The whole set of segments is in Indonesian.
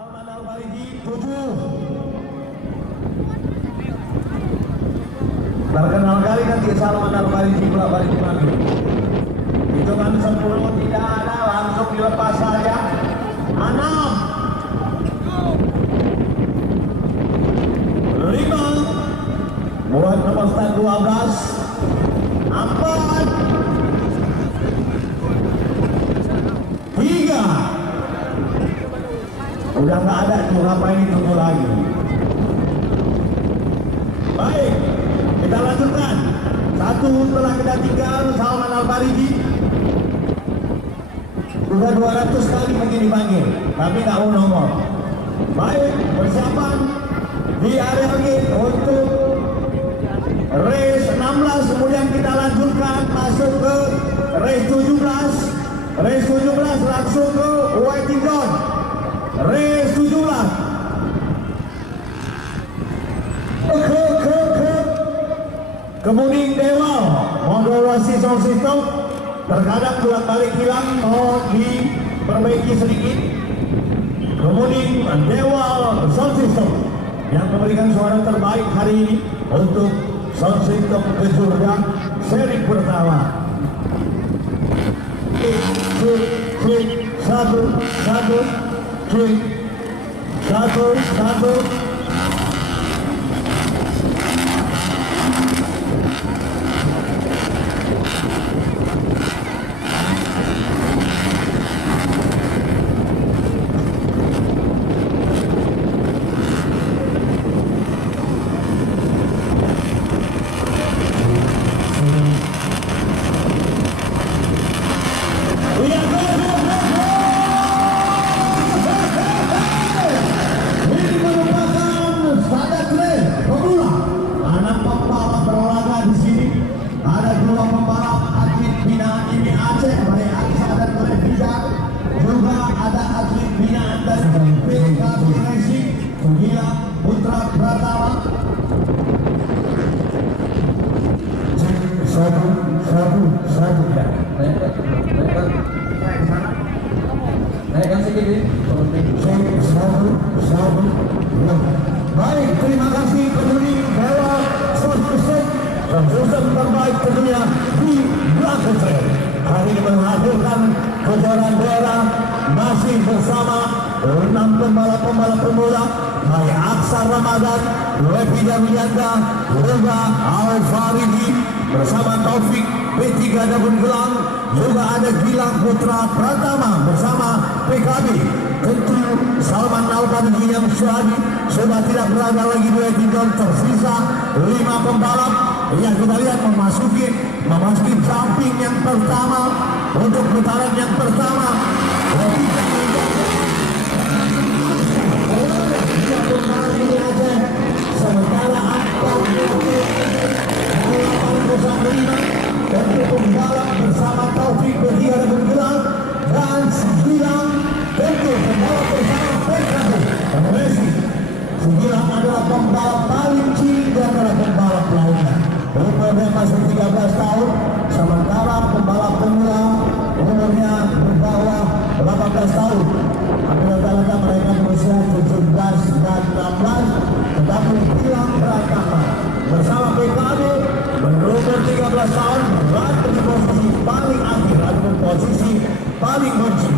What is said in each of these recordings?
Salman Al-Fariji 7. Terkenal kali kan Salman Al-Fariji pula balik lagi. Hitungan 10 tidak ada, langsung dilepas saja. 6 5 buat nomor stand 12 4 3. Udah nggak ada tuh, ngapain ditunggu lagi? Baik, kita lanjutkan. 1 telah kita tinggal Salman Al-Fariji. Sudah 200 kali mungkin dipanggil, tapi nggak mau nomor. Baik, persiapan di area gate untuk race 16, kemudian kita lanjutkan masuk ke race 17. Race 17 langsung ke waiting zone. Race 17 Kemudian Dewal modulasi sound system terkadang bolak balik hilang, mau diperbaiki sedikit. Kemudian Dewal sound system yang memberikan suara terbaik hari ini untuk sound system kejurga seri pertama. Satu. Baik, terima kasih kemudian Dewa Soundset yang terbaik tentunya di belakang track. Hari ini menghadirkan kejuaraan daerah masih bersama 6 pembalap pemula. Baik Aksar Ramadan, Levi Darmianda, Reza Al-Fariji bersama Taufik P3 Dabun Gelang, juga ada Gilang Putra Pratama bersama PKB. Tentu Salman Al-Fariji yang sudah tidak berada lagi di tinggal tersisa 5 pembalap yang kita lihat memasuki jumping yang pertama untuk putaran yang pertama. Sementara tentu pembalap bersama Taufik P3 Dabun Gelang dan 9 tentu pembalap bersama PKB. Sembilan adalah pembalap paling cilik di antara pembalap lainnya. Umurnya masih 13 tahun, sementara pembalap pemula umurnya di bawah 18 tahun. Rata-rata mereka berusia 17 dan 16, tetapi Gilang Pratama bersama PKB berumur 13 tahun berada di posisi paling akhir atau posisi paling kunci.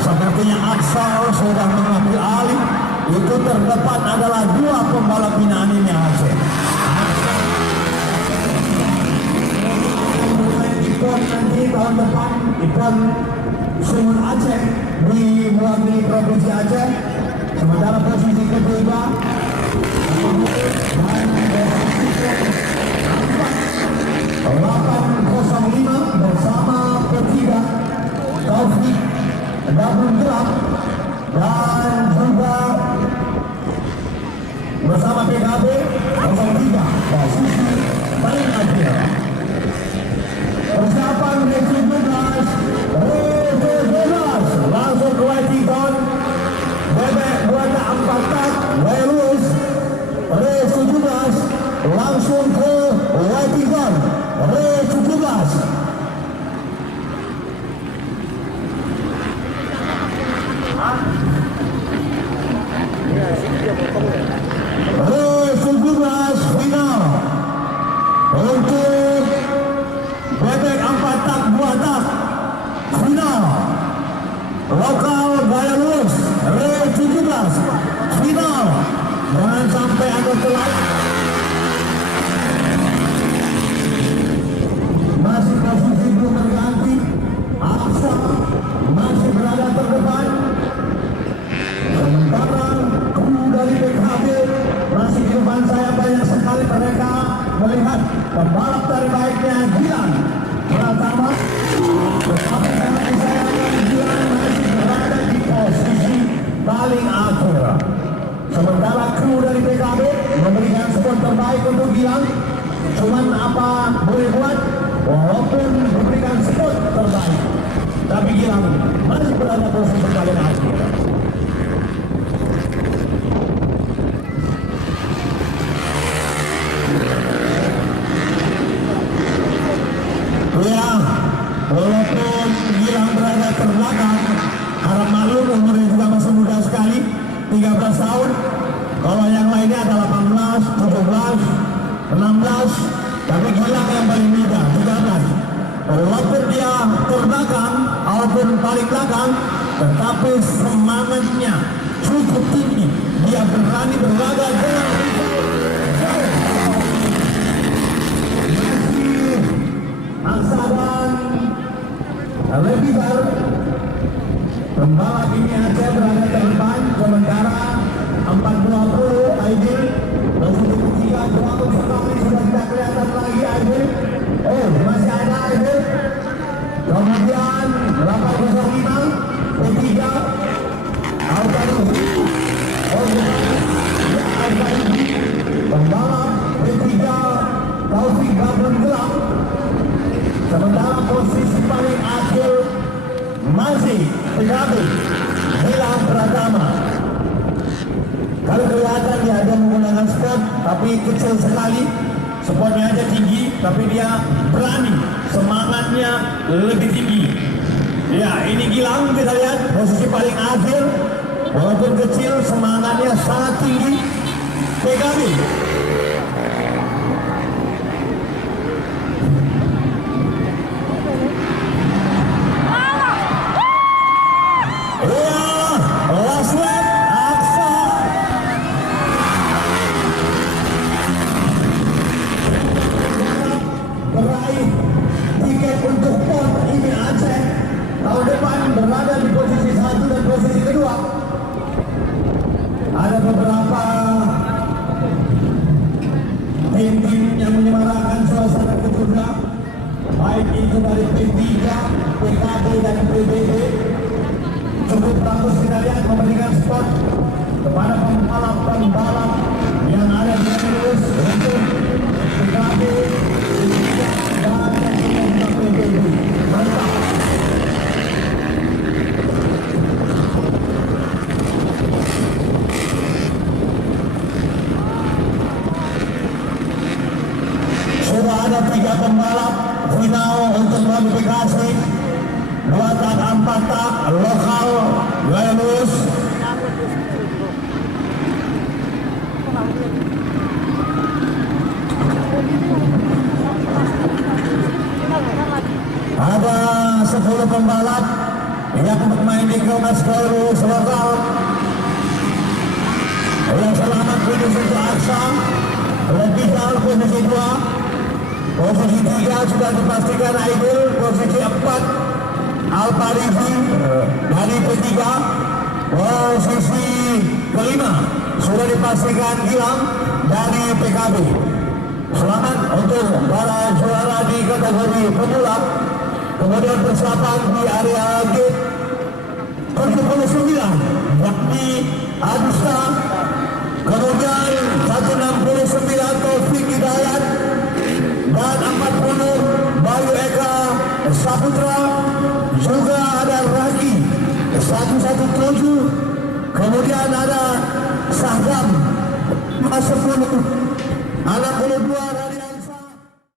Sepertinya Aksal sudah mengambil alih. Itu terdepan adalah 2 pembalap binaan ini Aceh. Ikon nanti tahun depan ikon Sungun Aceh di mewakili provinsi Aceh. Sementara posisi kedua dan 805 bersama ketiga Taufik Dabun Gelang dan juga bersama PKB 03 posisi paling akhir. langsung ke White Re-17. Re-17 final untuk bebek 4 tak 2 tak final lokal gaya lurus Re-17 final. Jangan sampai ada telat. Masih posisi belum terganti. Aksa masih berada terdepan. Sementara kru dari PKB masih di depan saya. Banyak sekali mereka melihat pembalap terbaiknya Gilang Pratama. Tetapi karena disayangkan Gilang masih berada di posisi paling akhir. Sementara kru dari PKB memberikan spot terbaik untuk Gilang. Cuman apa boleh buat, walaupun memberikan spot terbaik, tapi Gilang masih berada posisi paling akhir. Ya, walaupun Gilang berada terbelakang, harap maklum umurnya juga masih muda sekali, 13 tahun. Kalau yang lainnya ada 18, 17, 16, tapi Gilang yang paling muda, 13. Walaupun dia terbelakang, walaupun paling belakang, tetapi semangatnya cukup tinggi. Dia berani berlaga dengan Aksa dan lebih baru. Pembalap ini aja berada terdepan. Sementara 420 Aidil posisi ketiga. Jauh sekali sudah tidak kelihatan lagi Aidil. Oh, masih ada Aidil. Kemudian 805 P3 Alvaro. Oh, pembalap P3 Taufik Gabun Gelang. Sementara posisi paling akhir masih PKB Gilang Pratama. Kalau kelihatan dia ada menggunakan spot, tapi kecil sekali. Spotnya aja tinggi, tapi dia berani, semangatnya lebih tinggi. Ya, ini Gilang, kita lihat posisi paling akhir, walaupun kecil, semangatnya sangat tinggi. PKB. Berada di posisi 1 dan posisi kedua. Ada beberapa tim-tim yang menyemarakan suasana kejuaraan, baik itu dari P3, PKB dan PBB. Cukup bagus kita lihat memberikan spot kepada pembalap-pembalap yang ada di lurus untuk PKB, dan PBB. Mantap. Ada 3 pembalap final untuk kualifikasi 2 tak 4 tak lokal gaya lurus. Ada 10 pembalap yang bermain di kelas gaya lurus lokal. Yang selamat finish untuk Aksa, lebih jauh posisi 2. Posisi 3 sudah dipastikan Aidil, posisi 4 Alparizi dari P3, posisi kelima sudah dipastikan Gilang dari PKB. Selamat untuk para juara di kategori pemula. Kemudian persiapan di area gate 79 yakni Adusta, kemudian 169 Taufik Hidayat, dan 40 Bayu Eka Saputra, juga ada Raki 117, kemudian ada Sahdam 10, anak juara